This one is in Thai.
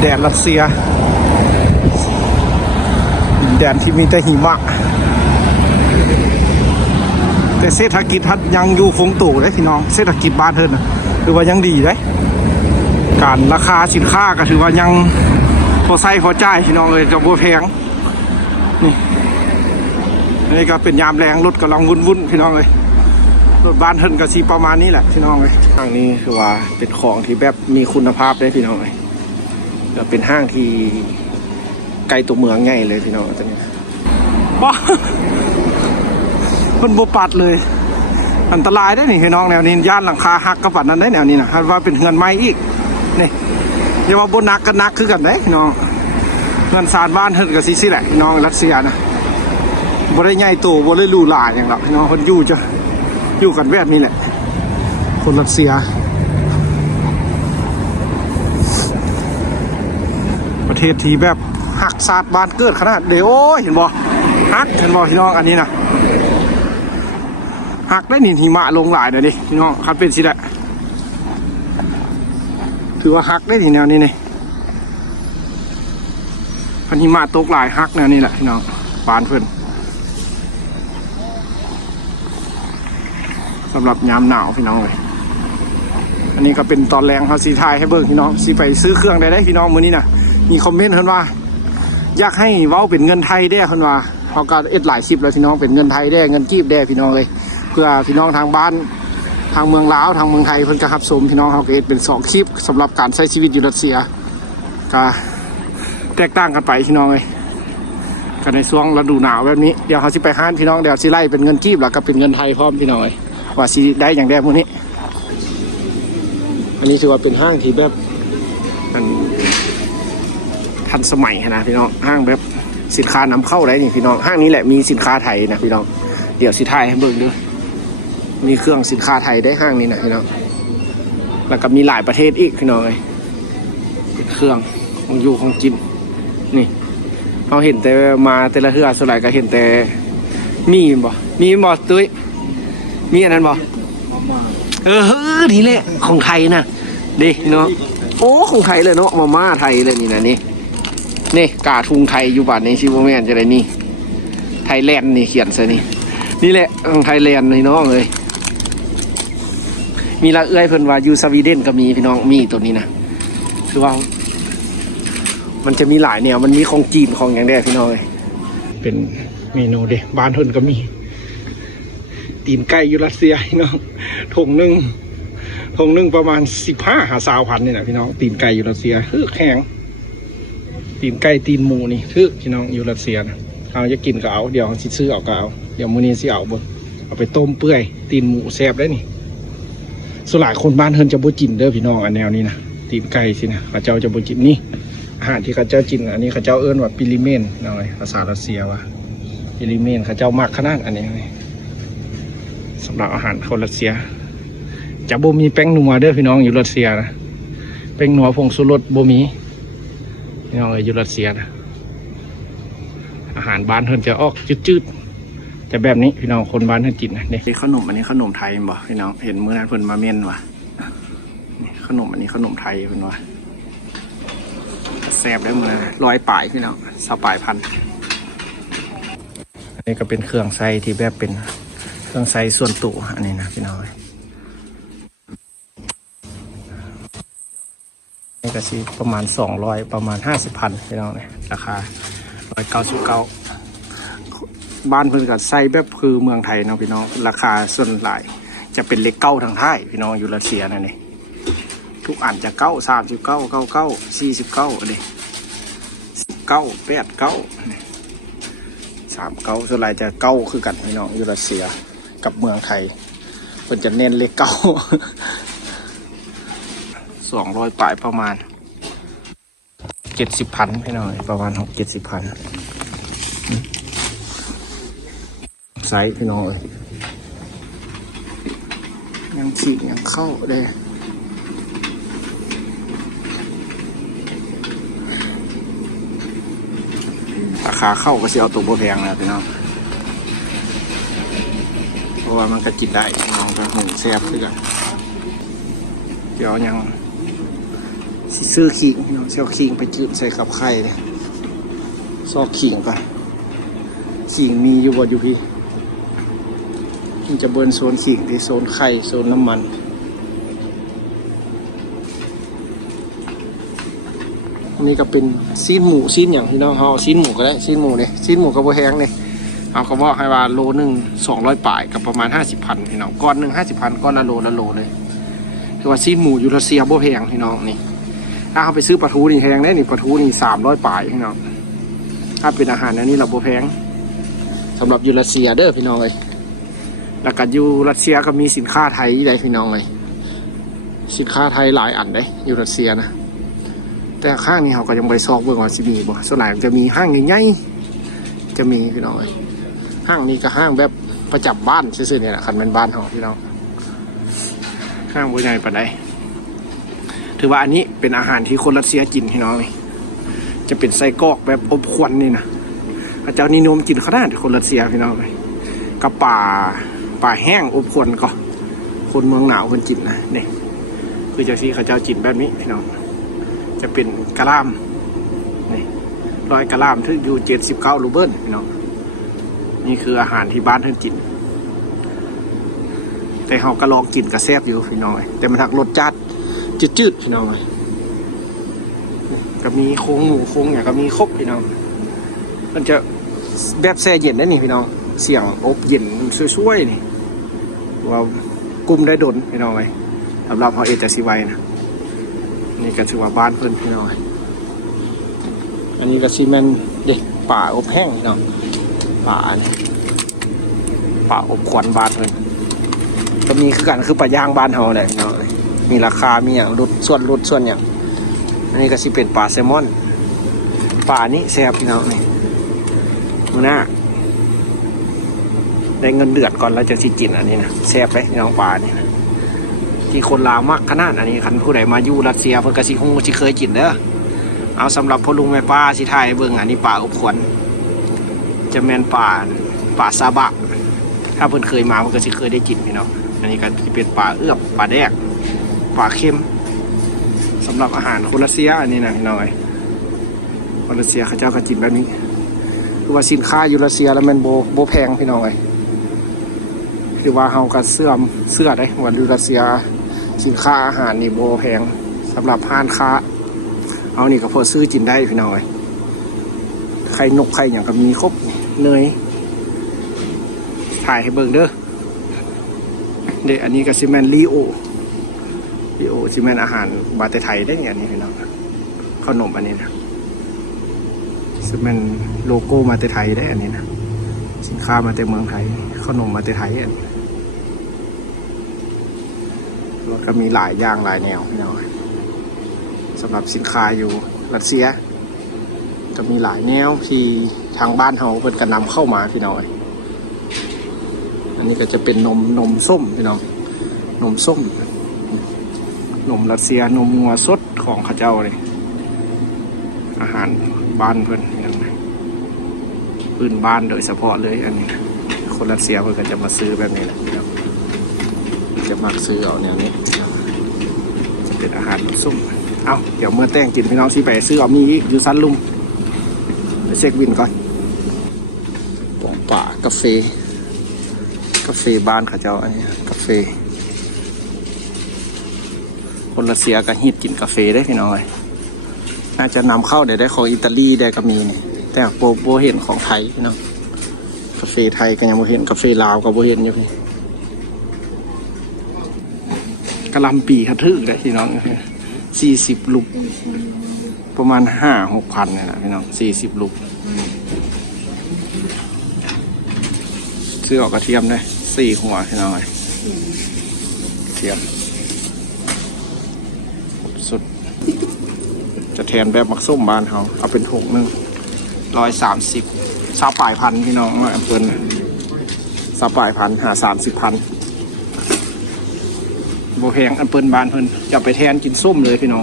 แดนรัสเซียแดนที่มีแต่หิมะแต่เศรษฐกิจยังอยู่คงตู่ได้พี่น้องเศรษฐกิจบ้านเพิ่นนะถือว่ายังดีได้การราคาสินค้าก็ถือว่ายังพอใส่พอจ่ายพี่น้องเลยจะบ่แพงนี่ก็เป็นยามแรงรถกำลังวุ่นพี่น้องเลยรถบ้านเพิ่นก็สิประมาณนี้แหละพี่น้องเลยห้างนี้คือว่าเป็นของที่แบบมีคุณภาพได้พี่น้องเลยก็เป็นห้างที่ไกลตัวเมืองง่ายเลยพี่น้องตอนนี้บ้ามันบปัดเลยอันตรายได้นี่พี่น้องแนวนี้ย่านหลังคาหักกระปัดนั้นได้แนวนี้นะว่าเป็นเงินไม้อีกนี่อย่าว่าบนนักกันนักคือกันได้พี่น้องเงินสารบ้านเฮิร์กับซิแหละพี่น้องรัสเซียนะบริใหญ่โตบริลูหลาอย่างเราพี่น้องคนอยู่กันแบบนี้แหละคนรัสเซียประเทศที่แบบหักศาสตร์บ้านเกิดขนาดเดี๋ยวเห็นบ่ฮักเห็นบ่พี่น้องอันนี้นะหักได้หิมะลงหลายเดี๋ยวดิพี่น้องคันเป็นสิแหละถือว่าหักได้ทีแนวนี้นี่พันหิมะตกหลายหักแนวนี้แหละพี่น้องบานเพื่อนสำหรับยามหนาวพี่น้องเลยอันนี้ก็เป็นตอนแรงเขาสีไทยให้เบิกพี่น้องสีไปซื้อเครื่องได้พี่น้องมื้อนี้นะมีคอมเมนต์เพิ่นว่าอยากให้เว้าเป็นเงินไทยได้เพิ่นว่าเขาก็เอ็ดหลายคลิปแล้วพี่น้องเป็นเงินไทยได้เงินกีบได้พี่น้องเลยเพื่อพี่น้องทางบ้านทางเมืองลาวทางเมืองไทยเพิ่นจะรับชมพี่น้องเขาก็เอ็ดเป็น2คลิปสำหรับการใช้ชีวิตอยู่รัสเซียก็แตกต่างกันไปพี่น้องเลยกันในช่วงฤดูหนาวแบบนี้เดี๋ยวเขาสิไปห้านพี่น้องเดี๋ยวสิไล่เป็นเงินกีบแล้วก็เป็นเงินไทยพร้อมพี่น้องเลยว่าสิได้อย่างแรกมื้อนี้อันนี้ถือว่าเป็นห้างที่แบบทันสมัยนะพี่น้องห้างแบบสินค้านำเข้าได้นี่พี่น้องห้างนี้แหละมีสินค้าไทยนะพี่น้องเดี๋ยวสิถ่ายให้เบิ่งด้วยมีเครื่องสินค้าไทยได้ห้างนี้นะพี่น้องแล้วก็มีหลายประเทศอีกพี่น้องเลยเครื่องของอยู่ของกินนี่เราเห็นแต่มาแต่ละเทือส่วนใหญ่ก็เห็นแต่มีบ่ตุ้ยมีอันนั้นบ่นี่แหละของไทยนะดิเนาะโอ้ของไทยเลยเนาะมาม่าไทยเลยนี่นะนี่กาทุงไทยอยู่บ้านในชิวแมนจะได้นี่ไทยแลนด์นี่เขียนซะนี่แหละของไทยแลนด์นี่น้องเลยมีละเอื้อยเพิ่นว่าอยู่สวีเดนก็มีพี่น้องมีตัวนี้นะคือว่ามันจะมีหลายแนวมันมีของจีนของอย่างเดียวพี่น้องเลยเป็นเมนูเด็บ้านเพิ่นก็มีตีนไก่อยู่รัสเซียพี่น้องถุงหนึ่งประมาณ15,000นี่นะพี่น้องตีนไก่อยู่รัสเซียแข็งตีนไก่ตีนหมูนี่พี่น้องอยู่รัสเซียนะเอาจะกินก็เอาเดี๋ยวสิซื้อเอาก็เอาเดี๋ยวมื้อนี้สิเอาไปต้มเปื่อยตีนหมูแซ่บได้นี่ส่วนหลายคนบ้านเฮินจะบ่กินเด้อพี่น้องอันแนวนี้นะตีนไก่สินะเขาเจ้าจะบ่กินนี่อาหารที่เขาเจ้ากินอันนี้เขาเจ้าเอิ้นว่าปิลิเมนน้อยภาษารัสเซียว่าปิลิเมนเขาเจ้ามักขนาดอันนี้สำหรับอาหารคนรัสเซียจะบ่มีแป้งนัวเด้อพี่น้องอยู่รัสเซียนะแป้งนัวผงชูรสบ่มีพี่น้องอยู่รัสเซียนะอาหารบ้านเพิ่นจะออกจืดๆแต่แบบนี้พี่น้องคนบ้านเพิ่นกินนะนี่ขนมอันนี้ขนมไทยบ่พี่น้องเห็นมื้อนั้นเพิ่นมาเม่นว่ะขนมอันนี้ขนมไทยเพิ่นว่าแซ่บได้มื้อนั้น100 ปลายพี่น้อง20 ปลายพันอันนี้ก็เป็นเครื่องใส่ที่แบบเป็นเครื่องใส่ส่วนตัวอันนี้นะพี่น้องนี่ก็สิประมาณ200ประมาณ50,000พี่น้องเนี่ยราคา199บ้านเพิ่นก็ใส่แบบคือเมืองไทยเนาะพี่น้องราคาส่วนหลายจะเป็นเลข9ทางท้ายพี่น้องอยู่รัสเซียนั่นนี่ทุกอันจะ9 39 99 49นี่9 8 9 39ส่วนหลายจะ9คือกันพี่น้องอยู่รัสเซียกับเมืองไทยเพิ่นจะเน้นเลข9 200 ปลายประมาณ70,000พี่น้องประมาณ60-70,000ไซส์พี่น้องเลยยังฉีกยังเข้าเลยราคาเข้าก็เสียเอาตัวแพงนะพี่น้องเพราะว่ามันก็กินได้พี่น้องก็หนึ่งแซ่บด้วยกันเดี๋ยวยัง ซื้อขิงพี่น้องเชี่ยวขิงไปจืดใส่กับไข่เลยซอกขิงก่อนขิงมีอยู่บ่อยู่พี่มันจะเบิร์นโซนขิงที่โซนไข่โซนน้ำมันอันนี้ก็เป็นซีนหมูซีนอย่างพี่น้องเขาซีนหมูก็ได้ซีนหมูเนี่ยซีนหมูกับโบแห้งเนี่ยเอาเขาบอกให้ว่าโลหนึ่ง200ป่ายกับประมาณ50,000พี่น้องก้อนหนึ่ง50,000ก้อนละโลเลยคือว่าซีนหมูยูรัสเซียโบแพงพี่น้องนี่ถ้าเขาไปซื้อปลาทูนี่แพงได้นี่ปลาทูนี่300ป่ายพี่น้องถ้าเป็นอาหารอันนี้เราโบแพงสำหรับยูรัสเซียเด้อพี่น้องเลยแล้วก็ยูรัสเซียก็มีสินค้าไทยได้พี่น้องเลยสินค้าไทยหลายอันได้ยูรัสเซียนะแต่ข้างนี้เขาก็ยังไปซอกเบิ่งว่าสิมีบ่ส่วนใหญ่จะมีห้างใหญ่ๆจะมีพี่น้องเลยห้างนี้ก็ห้างแบบประจำบ้านซื่อๆเนี่ยแหละคันเป็นบ้านเขาพี่น้องห้างบ่ใหญ่ปานใดถือว่าอันนี้เป็นอาหารที่คนรัสเซียกินพี่น้องเลยจะเป็นไส้กรอกแบบอบควันนี่นะอาจารย์นิยมกินขนาดคนรัสเซียพี่น้องเลยกับป่าแห้งอบควันก็คนเมืองหนาวคนกินนะนี่คือจากที่เขาเจ้ากินแบบนี้พี่น้องจะเป็นกะลามนี่100กะลามถึงอยู่79 รูเบิลพี่น้องนี่คืออาหารที่บ้านท่านกินแต่เขาก็ลองกินกระแซบอยู่พี่น้องแต่มันหักรสจัดจืดพี่น้องก็มีโค้งหมูโค้งอย่างก็มีครบพี่น้องมันจะแบบแช่เย็นได้นี่พี่น้องเสียงอบเย็นช่วยๆนี่ว่ากุ้มได้ดนพี่น้องเลยสำหรับเขาจะซีไวนะนี่ก็ถือว่าบ้านเพื่อนพี่น้องอันนี้ก็ซีเมนเด็กป่าอบแห้งพี่น้องป่าอบควันบ้านเพื่อนก็มีคือกันคือป่าย่างบ้านเขาเลยพี่น้องมีราคามีอย่างลดส่วนอย่างอันนี้ก็สิเป็นปลาแซลมอนปลานี้แซ่บพี่น้องนี่มื้อหน้าได้เงินเดือดก่อนแล้วจะสิกินอันนี้นะแซ่บเลยพี่น้องปลานี่นะที่คนลาวมากขนาดอันนี้คันผู้ใดมาอยู่รัสเซียเพิ่นก็สิฮู้สิเคยกินเด้อเอาสำหรับพ่อลุงแม่ป้าสิถ่ายเบิ่งอันนี้ปลาอบขวัญจะแม่นปลาซาบะถ้าเพิ่นเคยมาเพิ่นก็สิเคยได้กินพี่น้องอันนี้ก็สิเป็นปลาเอื้อบปลาแดกปลาเค็มสำหรับอาหารคนรัสเซียอันนี้นะพี่น้องคนรัสเซียเขาเจ้าก็กินแบบนี้คือว่าสินค้าอยู่รัสเซียแล้วมันโบแพงพี่น้องคือว่าเฮาก็เสื้อได้ว่าอยู่รัสเซียสินค้าอาหารนี่โบแพงสำหรับห้านค้าเอานี่ก็พอซื้อกินได้พี่น้องไข่นกไข่อย่างก็มีครบเนยถ่ายให้เบิ่งเด้อเด็กอันนี้ก็ซิเมนลีโอซิเมนอาหารบาเตไทยได้อย่างนี้พี่น้องขนมอันนี้นะซิเมนโลโก้มาเตไทยได้อันนี้นะสินค้ามาเตเมืองไทยขนมมาเตไทยอันนี้แล้วก็มีหลายอย่างหลายแนวพี่น้องสำหรับสินค้าอยู่รัสเซียจะมีหลายแนวที่ทางบ้านเขาเป็นการนำเข้ามาพี่น้องอันนี้ก็จะเป็นนมส้มพี่น้องนมส้มนมรัสเซียนมงัวสดของข้าเจ้าเลยอาหารบ้านเพื่อนพื้นบ้านโดยเฉพาะเลยอันนี้คนรัสเซียเพื่อนก็จะมาซื้อแบบนี้แหละพี่น้องจะมักซื้อเอาแนวนี้จะเป็นอาหารส้มเอาเดี๋ยวเมื่อแต่งกินพี่น้องที่ไปซื้อเอามีอยู่ซันลุมไปเช็คบินก่อนป่ากาแฟบ้านข้าเจ้าอันนี้กาแฟคนรัสเซียก็ฮิตกินกาแฟได้พี่น้องเลยน่าจะนำเข้าได้ของอิตาลีได้ก็มีนี่แต่โบเห็นของไทยพี่น้องกาแฟไทยก็ยังโบเห็นกาแฟลาวก็โบเห็นอยู่พี่กะหล่ำปีกระทึกเลยพี่น้อง40 ลูกประมาณ5-6 พันนี่นะพี่น้อง40 ลูกซื้อออกกระเทียมได้4 หัวพี่น้องเลยกระเทียมสุดจะแทนแบบมักส้มบ้านเขาเอาเป็นถุงนึง130 20,000พี่น้องมาเปิ้ล20,000หา30,000โบแพงอันเปิ้ลบ้านเพิ่นจะไปแทนกินส้มเลยพี่น้อง